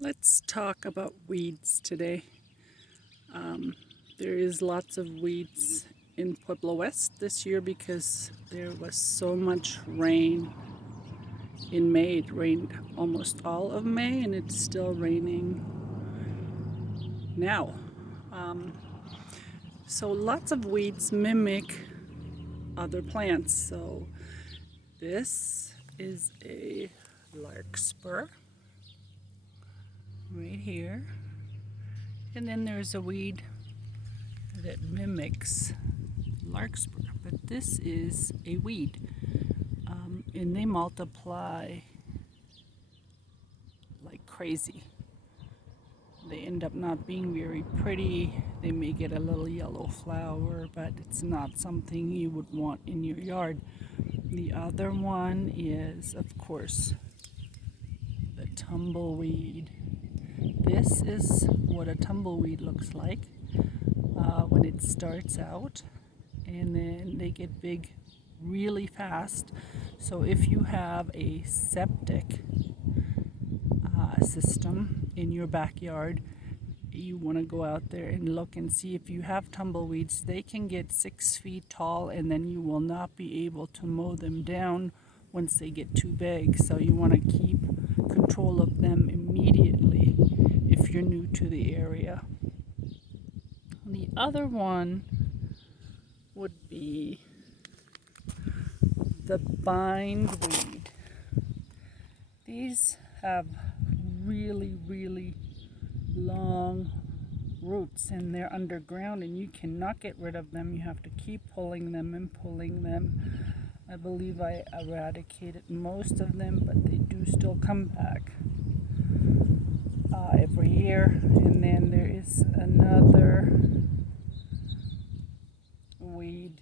Let's talk about weeds today. There is lots of weeds in Pueblo West this year because there was so much rain in May. It rained almost all of May and it's still raining now. So lots of weeds mimic other plants. So this is a larkspur right here. And then there's a weed that mimics larkspur, but this is a weed, and they multiply like crazy. They end up not being very pretty. They may get a little yellow flower, but it's not something you would want in your yard. The other one is, of course, the tumbleweed. This is what a tumbleweed looks like when it starts out, and then they get big really fast. So if you have a septic system in your backyard, you want to go out there and look and see if you have tumbleweeds. They can get 6 feet tall, and then you will not be able to mow them down once they get too big. So you want to keep control of them immediately if you're new to the area. The other one would be the bindweed. These have really long roots, and they're underground and you cannot get rid of them. You have to keep pulling them and pulling them. I believe I eradicated most of them, but they do still come back every year. And then there is another weed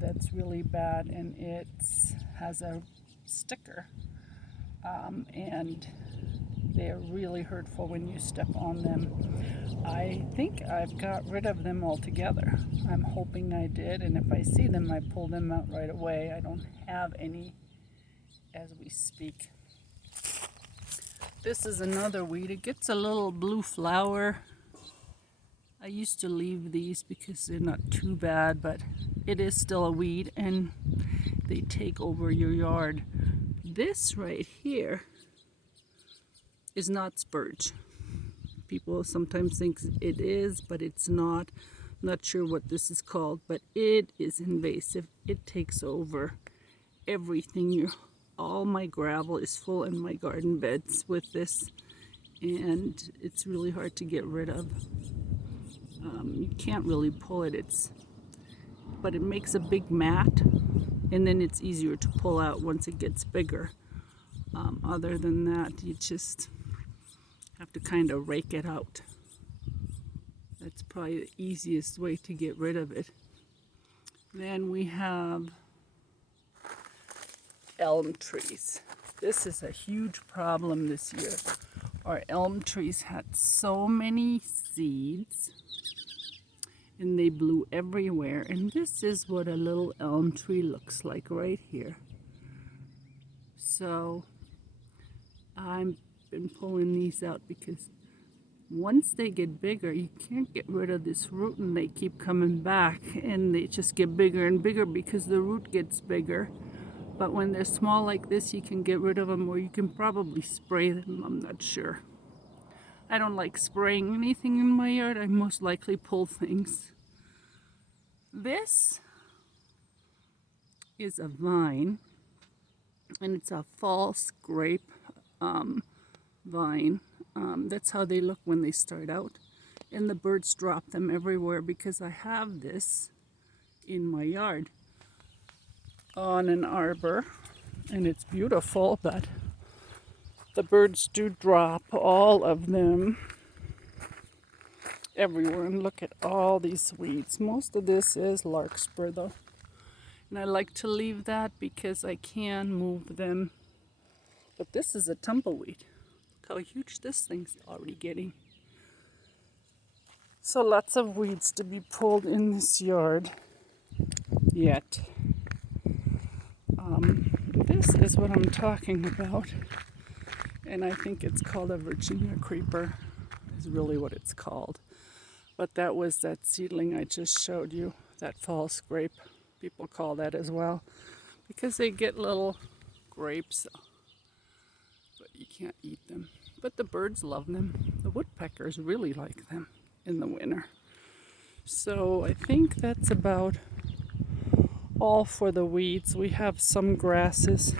that's really bad, and it has a sticker, and they're really hurtful when you step on them. I think I've got rid of them altogether. I'm hoping I did, and if I see them, I pull them out right away. I don't have any as we speak. This is another weed. It gets a little blue flower. I used to leave these because they're not too bad, but it is still a weed and they take over your yard. This right here is not spurge. People sometimes think it is, but it's not. I'm not sure what this is called, but it is invasive. It takes over everything. All my gravel is full in my garden beds with this, and it's really hard to get rid of. You can't really pull it, but it makes a big mat, and then it's easier to pull out once it gets bigger. Other than that, you just have to kind of rake it out. That's probably the easiest way to get rid of it. Then we have elm trees. This is a huge problem this year. Our elm trees had so many seeds, and they blew everywhere. And this is what a little elm tree looks like right here. So I've been pulling these out because once they get bigger, you can't get rid of this root, and they keep coming back, and they just get bigger and bigger because the root gets bigger. But when they're small like this, you can get rid of them, or you can probably spray them. I'm not sure. I don't like spraying anything in my yard. I most likely pull things. This is a vine, and it's a false grape vine. That's how they look when they start out. And the birds drop them everywhere because I have this in my yard on an arbor, and it's beautiful, but the birds do drop all of them everywhere. And look at all these weeds. Most of this is larkspur though, and I like to leave that because I can move them. But this is a tumbleweed. Look how huge this thing's already getting. So lots of weeds to be pulled in this yard yet. This is what I'm talking about. And I think it's called a Virginia creeper, is really what it's called. But that was that seedling I just showed you, that false grape. People call that as well, because they get little grapes, but you can't eat them. But the birds love them. The woodpeckers really like them in the winter. So I think that's about all for the weeds. We have some grasses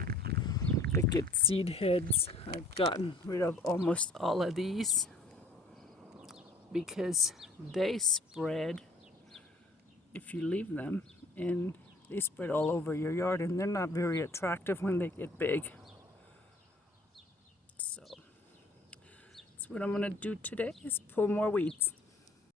that get seed heads. I've gotten rid of almost all of these because they spread if you leave them, and they spread all over your yard, and they're not very attractive when they get big. So that's what I'm gonna do today, is pull more weeds.